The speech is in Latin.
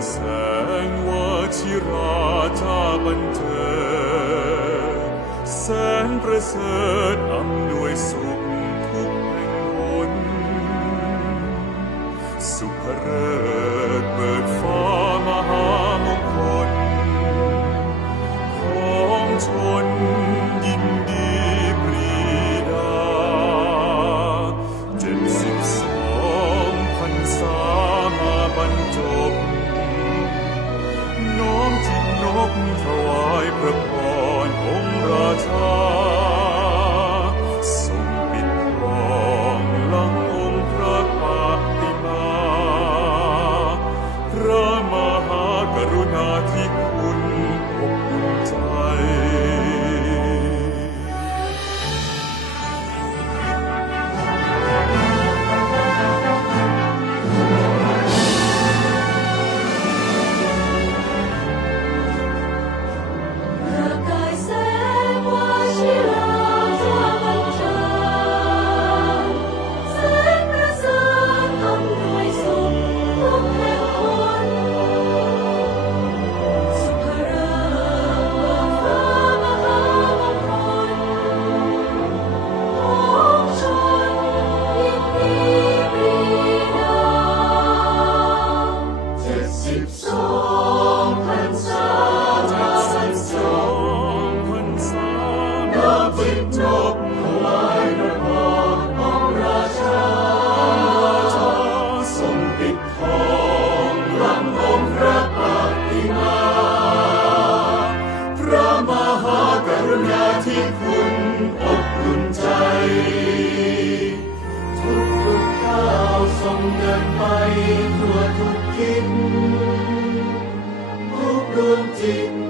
sen watirata bante sen preset am noi sub tupen on supere ไปทั่วทุกทิศทุกดวงจิต